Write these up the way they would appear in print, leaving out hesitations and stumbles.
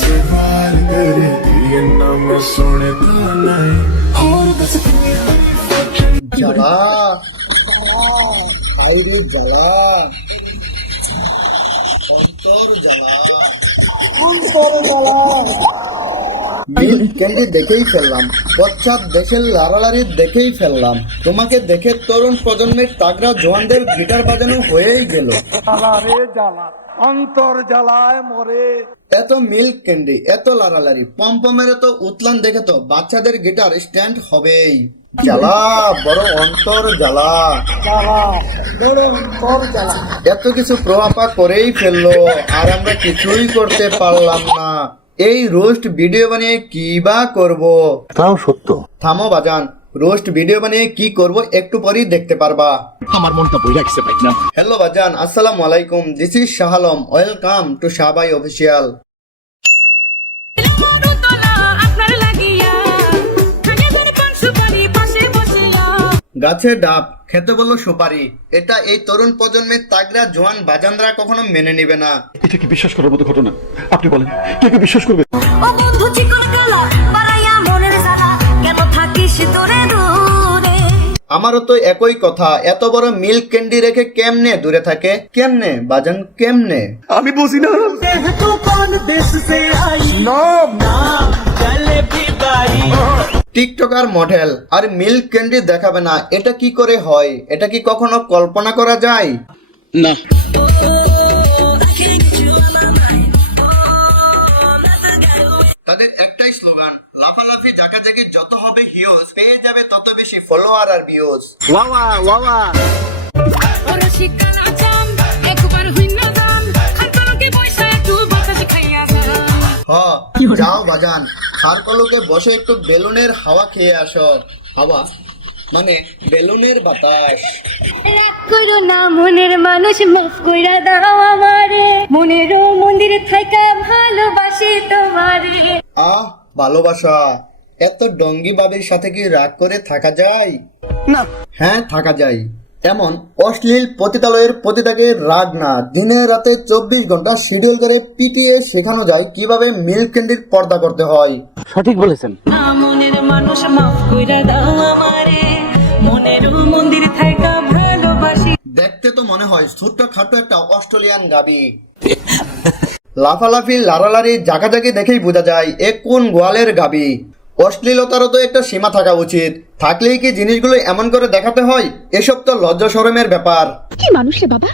सवाल करे ये ना मैं सुनता नहीं और बस জ্বালা হাইরে জ্বালা অন্তর জ্বালা মিল্ক ক্যান্ডি দেখেই ফেললাম, পশ্চাৎ দেশের লারালারি দেখেই ফেললাম, তোমাকে দেখে তরুণ প্রজন্মের তাগড়া জওয়ানদের গিটার বাজানো হয়েই গেল। অন্তর জ্বালায় মরে। এত মিল্ক ক্যান্ডি, এত লারালারি, পম্পমের তো উতলান দেখে তো বাচ্চাদের গিটার স্ট্যান্ড হবেই। জ্বালা বড় অন্তর জ্বালা, বড় অন্তর জ্বালা। এত কিছু প্রভাপা করেই ফেললো আর আমরা কিছুই করতে পারলাম না। এই রোস্ট ভিডিও বানিয়ে কি বা করবো? তাও সত্য। থামো বাজান, রোস্ট ভিডিও বানিয়ে কি করব একটু পরেই দেখতে পারবা। আমার মনটা বই রাখছে ভাই না। হ্যালো বাজান, আসসালামু আলাইকুম, this is Shah Alam, welcome to Shahbai official. গাছে ডাব খেতে বললো সুপারি, এটা এই তরুণ প্রজন্মের তাগড়া জোয়ান বাজানরা কখনো মেনে নিবে না। এটা কি বিশ্বাস করার মতো ঘটনা? আপনি বলেন, কে কে বিশ্বাস করবে? ও বন্ধু চিকন কালা পারাইয়া মনের জ্বালা কেন থাকিস তোরে দূরে। আমারও তো একই কথা, এত বড় মিল্ক ক্যান্ডি রেখে কেমনে দূরে থাকে? কেমনে বাজান, কেমনে? আমি বুঝি না। তু কোন দেশ সে আই না চলে বিদারি। টিকটকার মডেল আর মিল্ক ক্যান্ডি দেখাবে না, এটা কি করে হয়? এটা কি কখনো কল্পনা করা যায়? না। তাদের একটাই স্লোগান, লাফালাফি জায়গা যত হবে হিউজ, পেয়ে যাবে তত বেশি ফলোয়ার আর ভিউজ। ওয়াওয়া ওয়াওয়া। ওরে শিকালা জান একবার হইনা জান আর তোকে পয়সা একটু বাতাস খাইয়া যা। যাও বাজান, খারকলকে বসে একটু বেলুনের হাওয়া খেয়ে আসো। হাওয়া মানে বেলুনের বাতাস। রাগ করো না মনের মানুষ, মাফ কইরা দাও আমারে, মনের মন্দির থাইকা ভালোবাসি তোমারে। আহ ভালোবাসা, এত ডঙ্গি বাবির সাথে কি রাগ করে থাকা যায়? না। হ্যাঁ থাকা যায়। এমন অশ্লীল পতিতালয়ের পতিতাকে রাগ না, দিনে রাতে 24 ঘন্টা শিডিউল করে পিটিয়ে শেখানো যায় কিভাবে মিল্ক ক্যান্ডির পর্দা করতে হয়। সঠিক বলেছেন। মনের মানুষ মাফ কইরা দাও আমারে, মনের মন্দির থাইকা ভালোবাসি। দেখতে তো মনে হয় ছোট্ট খাটো একটা অস্ট্রেলিয়ান গাবি। লাফালাফি লারালারি জাগাজাগি দেখেই বোঝা যায় এ কোন গোয়ালের গাবি। অশ্লীলতারও তো একটা সীমা থাকা উচিত, থাকলেই কি জিনিসগুলো এমন করে দেখাতে হয়? এসব তো লজ্জা শরমের ব্যাপার। কি মানুষ রে বাবা।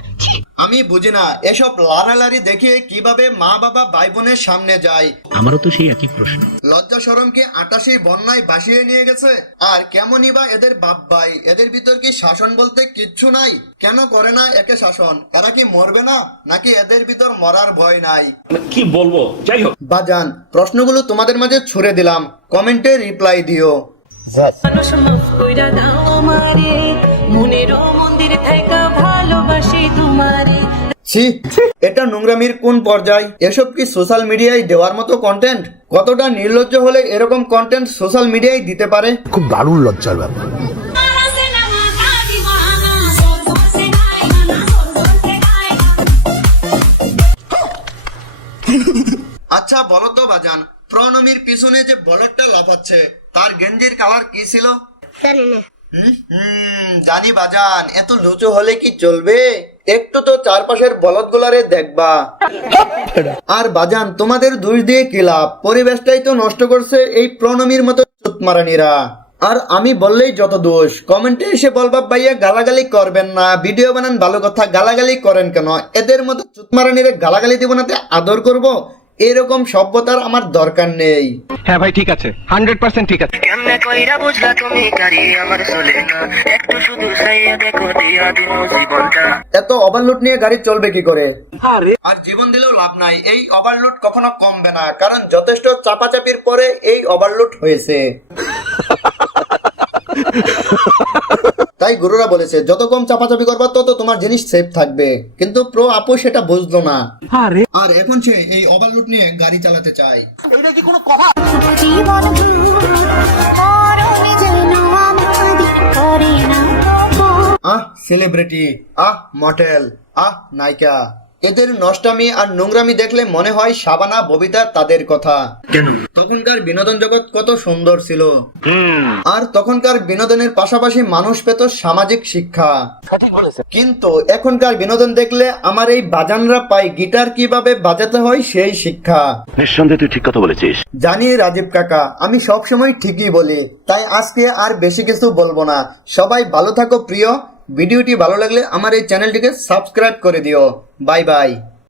আমি বুঝি না এসব লারালারি দেখিয়ে কিভাবে মা বাবা ভাই বোনের সামনে যায়। আমারও তো সেই একই প্রশ্ন। লজ্জা শরম কি 88 বন্যায় ভাসিয়ে নিয়ে গেছে? আর কেমনই বা এদের বাপ ভাই, এদের ভিতর কি শাসন বলতে কিচ্ছু নাই? কেন করে না একে শাসন? এরা কি মরবে না, নাকি এদের ভিতর মরার ভয় নাই? কি বলবো, যাই হোক। বাজান, প্রশ্নগুলো তোমাদের মাঝে ছুড়ে দিলাম, কমেন্টে রিপ্লাই দিও। মানুষ মাফ কইরা দাও আমারে, মনের মন্দির থাইকা ভালোবাসি তোমারে। ছি, এটা নোংরামির কোন পর্যায়? এসব কি সোশ্যাল মিডিয়ায় দেওয়ার মতো কন্টেন্ট? কতটা নির্লজ্জ হলে এরকম কন্টেন্ট সোশ্যাল মিডিয়ায় দিতে পারে? খুব দারুণ লজ্জার ব্যাপার। আচ্ছা বলো তো বাজান, প্রণমীর পিছনে যে বলদটা লাফাচ্ছে তার গেঞ্জির কালার কি ছিল? জানি বাজান, এত লুচু হলে কি চলবে? একটু তো চারপাশের বলদগুলারে দেখবা। আর বাজান, তোমাদের দোষ দিয়ে কি লাভ? পরিবেশটাই তো নষ্ট করছে এই প্রণমীর মতো চুতমারানিরা। আর আমি বললেই যত দোষ। কমেন্টে এসে বলবা ভাইয়া গালাগালি করবেন না, ভিডিও বানান ভালো কথা, গালাগালি করেন কেন? এদের মতো চুতমারানিরে গালাগালি দিব না, আদর করব? এরকম সভ্যতার আমার দরকার নেই। হ্যাঁ ভাই ঠিক আছে, 100% ঠিক আছে। কেমনে কইরা বুঝলা তুমি গাড়ি আমার চলে না, একটু শুধু চাইয়া দেখো দিয়া দিন জীবনটা। এত ওভারলোড নিয়ে গাড়ি চলবে কি করে? আর জীবন দিলেও লাভ নাই, এই ওভারলোড কখনো কমবে না, কারণ যথেষ্ট চাপাচাপির পরে এই ওভারলোড হয়েছে। তাই গুরুরা বলেছে যত কম চাপাচাপি করবা তত তোমার জিনিস সেফ থাকবে, কিন্তু প্রো আপু সেটা বুঝলো না। আর এখন সে এই ওভারলোড নিয়ে গাড়ি চালাতে চায়। এটা কি কোনো কথা? আহ সেলিব্রিটি, আহ মডেল, আহ নায়িকা, এদের নষ্টামি আর নোংরামি দেখলে মনে হয় শাবানা ববিতা তাদের কথা। কেন? তখনকার বিনোদন জগৎ কত সুন্দর ছিল, আর তখনকার বিনোদনের পাশাপাশি মানুষ পেত সামাজিক শিক্ষা। কিন্তু এখনকার বিনোদন দেখলে আমার এই বাজানরা পায় গিটার কিভাবে বাজাতে হয় সেই শিক্ষা। নিঃসন্দেহে তুই ঠিক কথা বলেছিস। জানি রাজীব কাকা, আমি সবসময় ঠিকই বলি, তাই আজকে আর বেশি কিছু বলবো না। সবাই ভালো থাকো প্রিয়। ভিডিওটি ভালো লাগলে আমার এই চ্যানেলটিকে সাবস্ক্রাইব করে দিও। Bye bye.